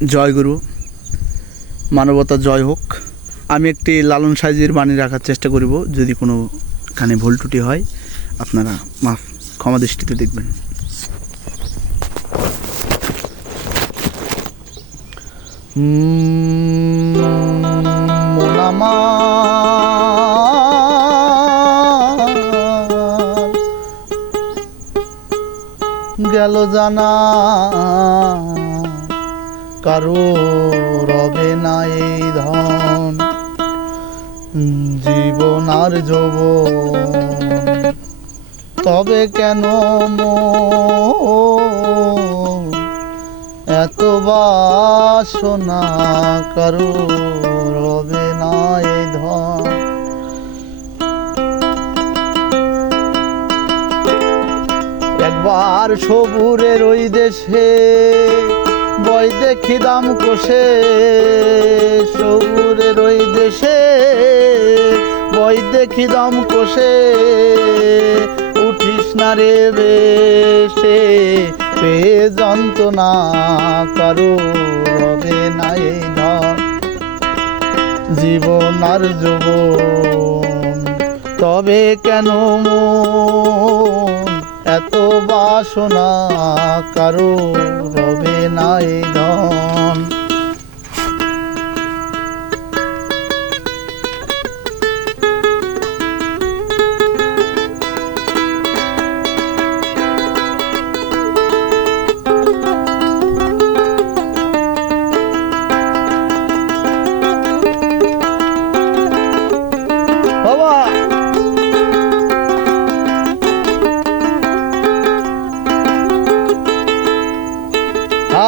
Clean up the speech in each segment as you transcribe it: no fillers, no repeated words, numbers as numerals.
জয় গুরু, মানবতা জয় হোক। আমি একটি লালন সাইজির বাণী রাখার চেষ্টা করব। যদি কোনোখানে ভুল ত্রুটি হয় আপনারা ক্ষমা দৃষ্টিতে দেখবেন। গেল জানা কারো রবে না এই ধন, জীবন আর যৌবন, তবে কেন এত বাসনা কারো রবে না এই ধন। একবার সবুরের ওই দেশে বই দেখি দাম কষে, সবুরের ওই দেশে বই দেখি দাম কষে, উঠিস না রে বেশে, পেয়ে যন্ত্রণা কারো রবে না এই ধন, জীবন আর যৌবন, তবে কেন এত বাসনা কারো রবে না এই ধন।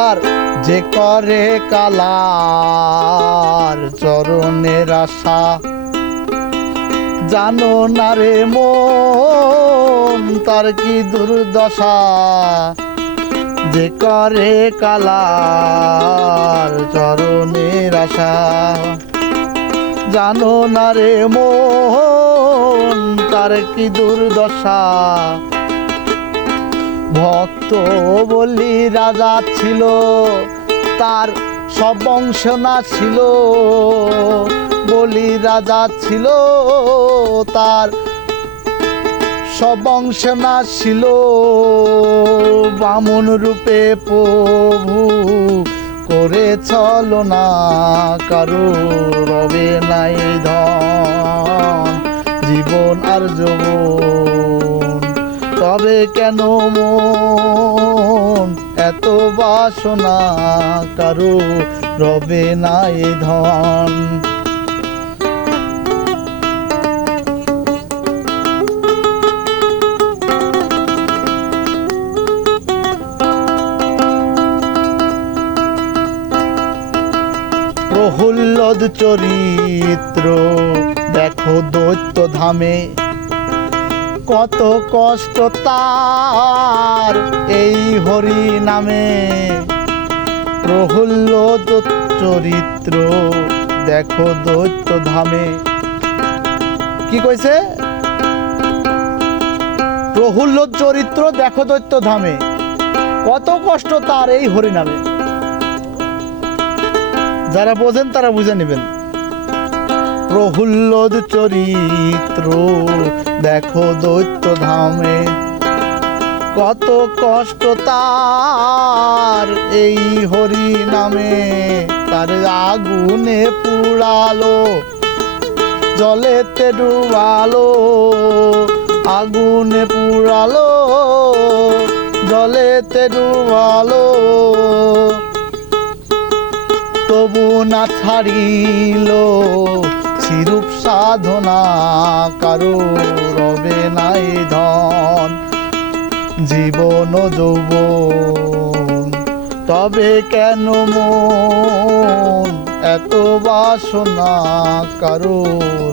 আর যে করে কালার চরণের আশা, জানো না রে মন তার কি দুর্দশা, যে করে কালার চরণের আশা, জানো না রে মন তার কি দুর্দশা। ভক্ত বলি রাজা ছিল, তার সব বংশ না ছিল, বলি রাজা ছিল, তার সব বংশ না ছিল, বামন রূপে প্রভু করে চলো না কারো রবে নাই ধন, জীবন আর যৌবন, তবে কেন মন এত বাসনা কারো রবে না এই ধন। প্রহ্লাদ চরিত্র দেখো দৈত্য ধামে, কত কষ্ট তার এই হরি নামে। প্রহ্লাদ চরিত্র দেখো দৈত্য ধামে, কি কইছে? প্রহ্লাদ চরিত্র দেখো দৈত্য ধামে, কত কষ্ট তার এই হরি নামে। যারা বোঝেন তারা বুঝে নেবেন। প্রহ্লাদ চরিত্র দেখো দৈত্য ধামে, কত কষ্ট তার এই হরি নামে। তার আগুনে পুড়ালো, জলেতে ডুবালো, আগুনে পুড়ালো, জলেতে ডুবালো, তবু না ছাড়িল চিরূপ সাধনা কারো রবে নাই ধন, জীবন যৌবন, তবে কেন মন এত বাসনা কারো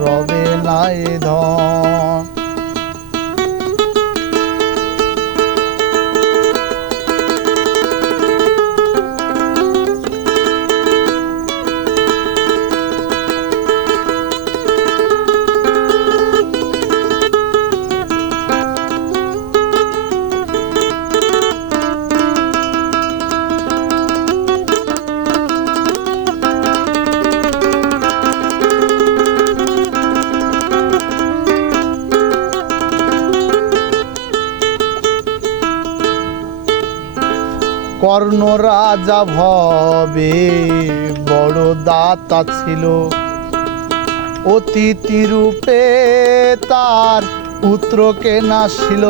রবে নাই ধন। কর্ণ রাজা ভবে বড় দাতা ছিল, অতিথি রূপে তার পুত্রকে নাসিল।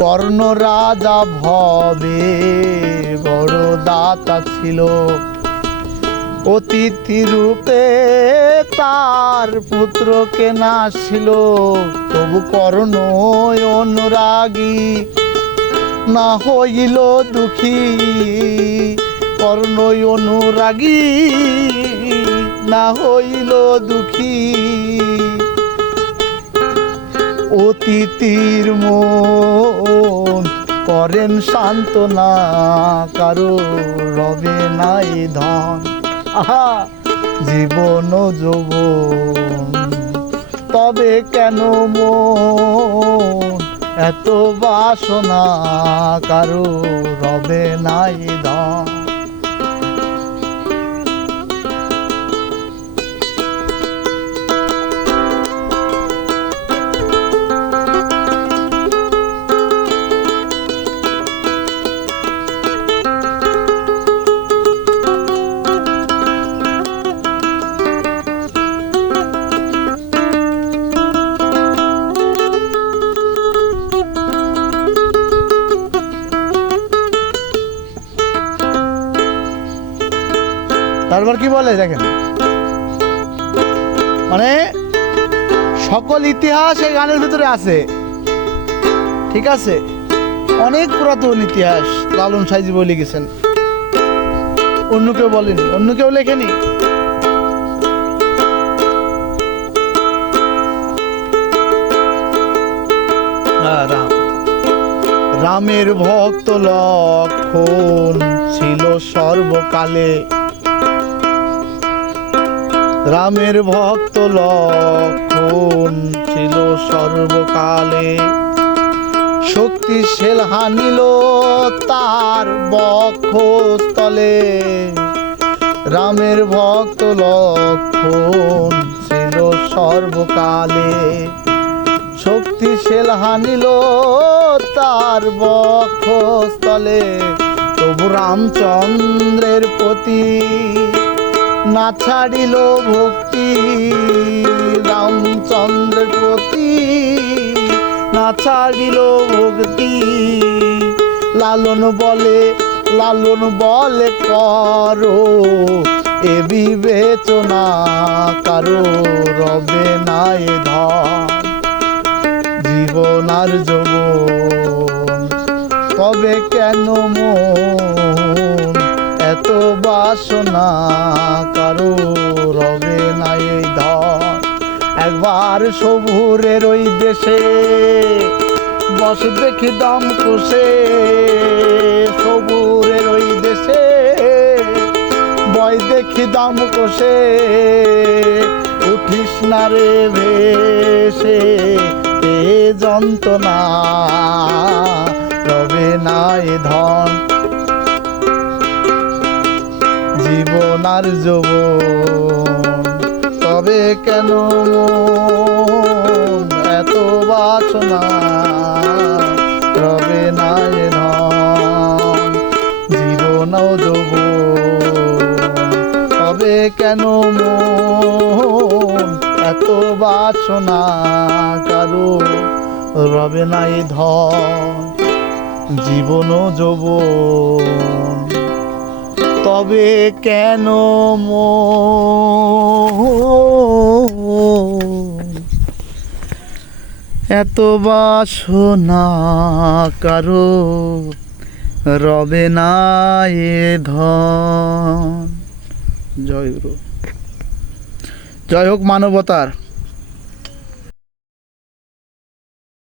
কর্ণ রাজা ভবে বড় দাতা ছিল, অতিথি রূপে তার পুত্রকে নাসিল। তবু কর্ণ অনুরাগী না হইল দুঃখী, কর্ণ অনুরাগী না হইল দুঃখী। অতিথির মন করেন সান্ত্বনা, কারো রবে নাই ধন। আহা জীবন যৌবন, তবে কেন মন এত বাসনা, কারো রবে নাই ধন। তারপর কি বলে দেখেন, মানে সকল ইতিহাস এই গানের ভিতরে আছে, ঠিক আছে? অনেক পুরাতন ইতিহাস লালন সাইজি বলে গেছেন, অন্য কেউ বলেনি, অন্য কেউ লেখেনি। রামের ভক্ত লক্ষণ ছিল সর্বকালে, রামের ভক্ত লক্ষণ ছিল সর্বকালে। শক্তিশীল হানিল তার বক্ষস্থলে, রামের ভক্ত লক্ষণ ছিল সর্বকালে। শক্তিশীল হানিল তার বক্ষস্থলে, তবু রামচন্দ্রের প্রতি না ছাড়িল ভক্তি, রামচন্দ্রের প্রতি না ছাড়িল ভক্তি। লালন বলে করো এ বিবেচনা, কারো রবে নাই ধন। জীবন আর যৌবন, তবে কেন মন এত বাসনা, কারো রবে নাই ধন। একবার সবুরের ওই দেশে বস দেখি দম কষে, সবুরের ওই দেশে বয় দেখি দম কষে। উঠিস না রে ভেসে এ যন্ত্রণা, রবে নাই ধন। জীবন আর যৌবন, তবে কেন মন এত বাসনা, রবে নাই ধন। জীবন ও যৌবন, তবে কেন মন এত বাসনা, কারো রবে নাই ধন। জীবন ও যৌবন, তবে কেন মন এত বাসনা, কারো রবে না এ ধন। জয় গুরু। জয় হোক মানবতার।